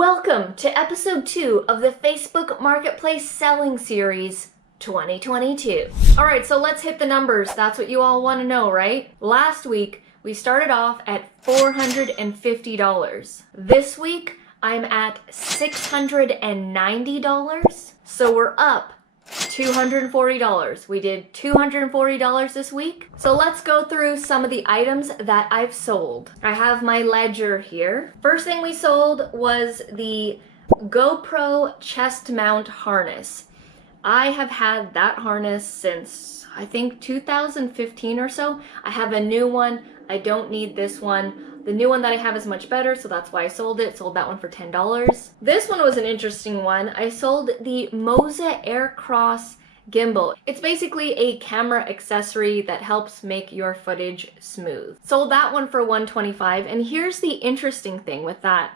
Welcome to episode 2 of the Facebook Marketplace Selling Series 2022. Alright, so let's hit the numbers. That's what you all want to know, right? Last week, we started off at $450. This week, I'm at $690. So we're up $240. We did $240 this week. So let's go through some of the items that I've sold. I have my ledger here. First thing we sold was the GoPro chest mount harness. I have had that harness since I think 2015 or so. I have a new one. I don't need this one. The new one that I have is much better, so that's why I sold it. Sold that one for $10. This one was an interesting one. I sold the Moza Aircross gimbal. It's basically a camera accessory that helps make your footage smooth. Sold that one for $125, and here's the interesting thing with that,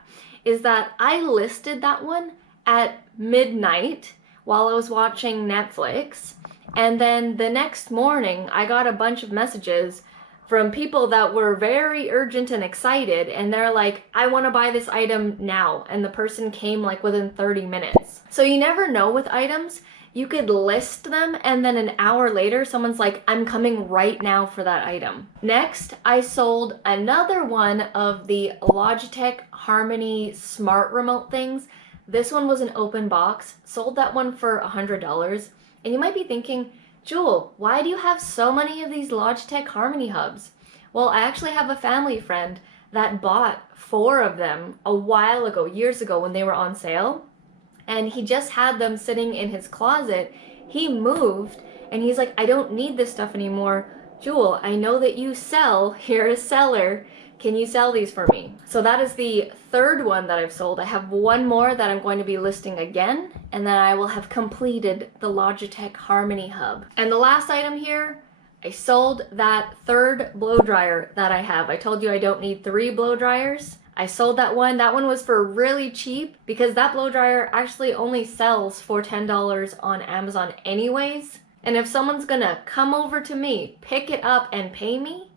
is that I listed that one at midnight while I was watching Netflix, and then the next morning I got a bunch of messages from people that were very urgent and excited, and they're like, I want to buy this item now, and the person came like within 30 minutes. So you never know with items. You could list them and then an hour later someone's like, I'm coming right now for that item. Next, I sold another one of the Logitech Harmony smart remote things. This one was an open box. Sold that one for $100. And you might be thinking, Jewel, why do you have so many of these Logitech Harmony hubs? Well, I actually have a family friend that bought 4 of them a while ago, years ago when they were on sale. And he just had them sitting in his closet. He moved and he's like, I don't need this stuff anymore. Jewel, I know that you sell. You're a seller. Can you sell these for me? So that is the third one that I've sold. I have one more that I'm going to be listing again, and then I will have completed the Logitech Harmony Hub. And the last item here, I sold that third blow dryer that I have. I told you I don't need 3 blow dryers. I sold that one. That one was for really cheap because that blow dryer actually only sells for $10 on Amazon anyways. And if someone's gonna come over to me, pick it up and pay me,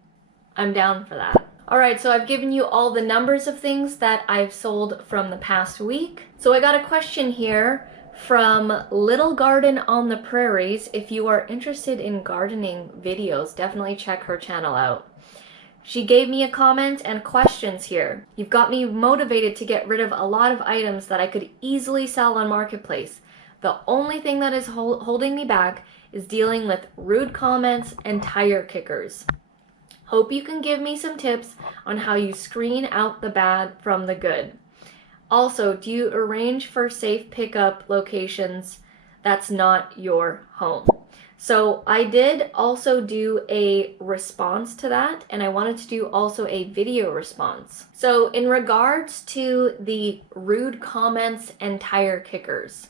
I'm down for that. Alright, so I've given you all the numbers of things that I've sold from the past week. So I got a question here from Little Garden on the Prairies. If you are interested in gardening videos, definitely check her channel out. She gave me a comment and questions here. You've got me motivated to get rid of a lot of items that I could easily sell on Marketplace. The only thing that is holding me back is dealing with rude comments and tire kickers. Hope you can give me some tips on how you screen out the bad from the good. Also, do you arrange for safe pickup locations that's not your home? So I did also do a response to that, and I wanted to do also a video response. So in regards to the rude comments and tire kickers,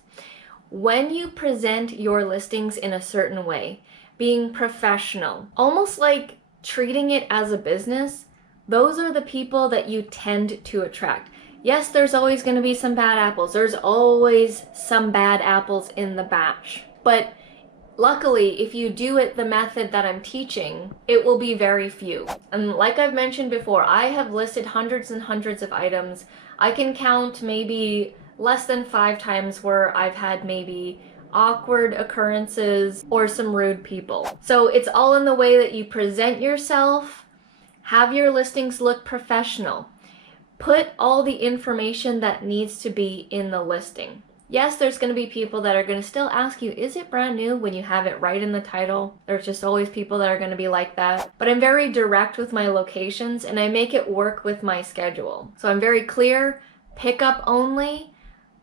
when you present your listings in a certain way, being professional, almost like treating it as a business, those are the people that you tend to attract. Yes, there's always going to be some bad apples. There's always some bad apples in the batch. But luckily, if you do it the method that I'm teaching, it will be very few. And like I've mentioned before, I have listed hundreds and hundreds of items. I can count maybe less than 5 times where I've had maybe awkward occurrences or some rude people. So it's all in the way that you present yourself, have your listings look professional, put all the information that needs to be in the listing. Yes, there's going to be people that are going to still ask you, is it brand new, when you have it right in the title? There's just always people that are going to be like that. But I'm very direct with my locations and I make it work with my schedule. So I'm very clear, pickup only,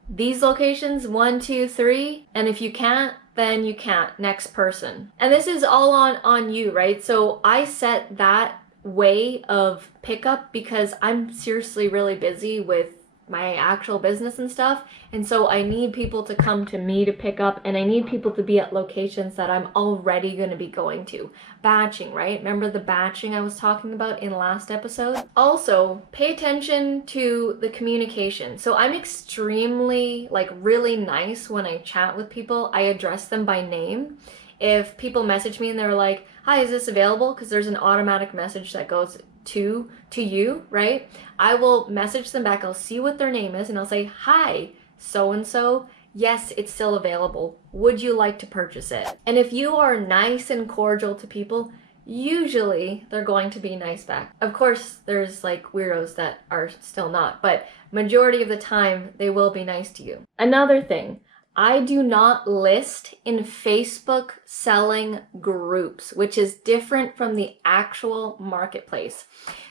these locations, 1, 2, 3, and if you can't, then you can't. Next person. And this is all on you, right? So I set that way of pickup because I'm seriously really busy with my actual business and stuff, and so I need people to come to me to pick up, and I need people to be at locations that I'm already going to be going to. Batching, right? Remember the batching I was talking about in last episode? Also, pay attention to the communication. So I'm extremely, really nice when I chat with people. I address them by name. If people message me and they're like, hi, is this available? Because there's an automatic message that goes to you, right? I will message them back. I'll see what their name is and I'll say, "Hi, so and so. Yes, it's still available. Would you like to purchase it?" And if you are nice and cordial to people, usually they're going to be nice back. Of course, there's like weirdos that are still not, but majority of the time they will be nice to you. Another thing, I do not list in Facebook selling groups, which is different from the actual marketplace.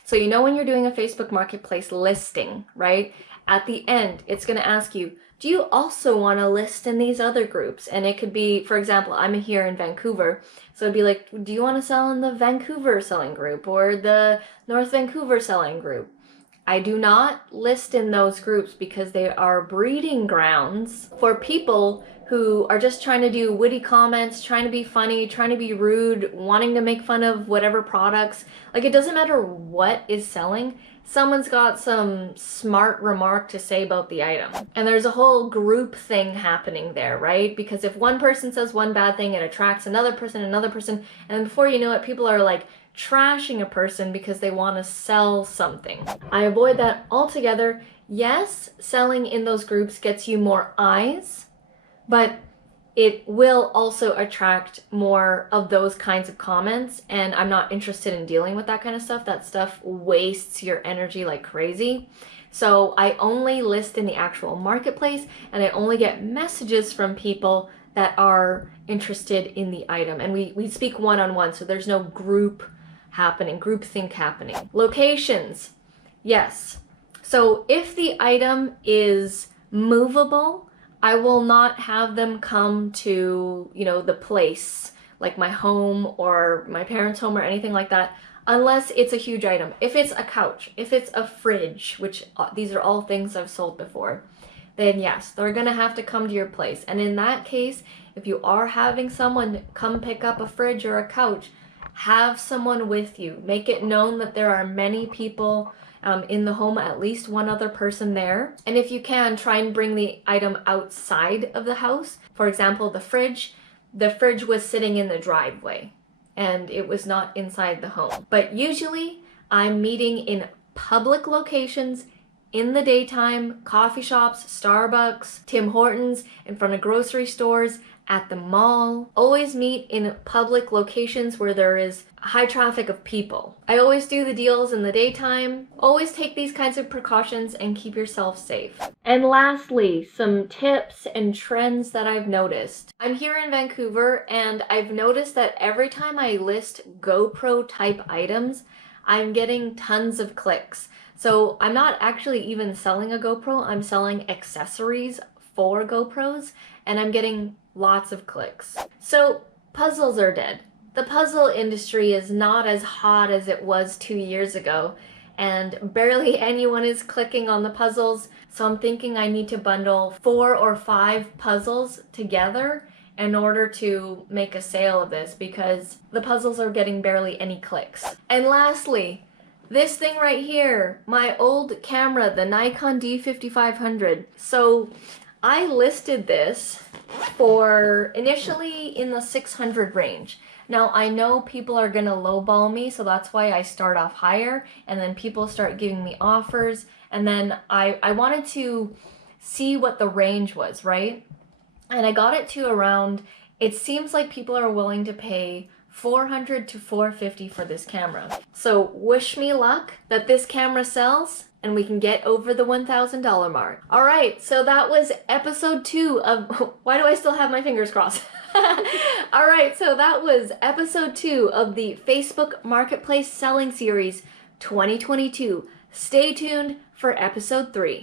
So you know when you're doing a Facebook marketplace listing, right? At the end, it's going to ask you, do you also want to list in these other groups? And it could be, for example, I'm here in Vancouver. So it'd be like, do you want to sell in the Vancouver selling group or the North Vancouver selling group? I do not list in those groups because they are breeding grounds for people who are just trying to do witty comments, trying to be funny, trying to be rude, wanting to make fun of whatever products. Like, it doesn't matter what is selling. Someone's got some smart remark to say about the item. And there's a whole group thing happening there, right? Because if one person says one bad thing, it attracts another person, and then before you know it, people are like trashing a person because they want to sell something. I avoid that altogether. Yes, selling in those groups gets you more eyes, but it will also attract more of those kinds of comments, and I'm not interested in dealing with that kind of stuff. That stuff wastes your energy like crazy. So I only list in the actual marketplace, and I only get messages from people that are interested in the item. And we speak one-on-one, so there's no groupthink happening. Locations, yes. So if the item is movable, I will not have them come to, the place, like my home or my parents' home or anything like that, unless it's a huge item. If it's a couch, if it's a fridge, which these are all things I've sold before, then yes, they're gonna have to come to your place. And in that case, if you are having someone come pick up a fridge or a couch, have someone with you. Make it known that there are many people in the home, at least one other person there. And if you can, try and bring the item outside of the house. For example, the fridge was sitting in the driveway and it was not inside the home. But usually I'm meeting in public locations in the daytime, coffee shops, Starbucks, Tim Hortons, in front of grocery stores, at the mall. Always meet in public locations where there is high traffic of people. I always do the deals in the daytime. Always take these kinds of precautions and keep yourself safe. And lastly, some tips and trends that I've noticed. I'm here in Vancouver and I've noticed that every time I list GoPro type items, I'm getting tons of clicks. So I'm not actually even selling a GoPro, I'm selling accessories for GoPros, and I'm getting lots of clicks. So puzzles are dead. The puzzle industry is not as hot as it was 2 years ago, and barely anyone is clicking on the puzzles. So I'm thinking I need to bundle 4 or 5 puzzles together in order to make a sale of this, because the puzzles are getting barely any clicks. And lastly, this thing right here, my old camera, the Nikon D5500. So I listed this for initially in the 600 range. Now I know people are gonna lowball me, so that's why I start off higher, and then people start giving me offers, and then I wanted to see what the range was, right? And I got it to around, it seems like people are willing to pay $400 to $450 for this camera. So wish me luck that this camera sells and we can get over the $1,000 mark. All right, so that was episode 2 of, why do I still have my fingers crossed? All right, so that was episode 2 of the Facebook Marketplace Selling Series 2022. Stay tuned for episode 3.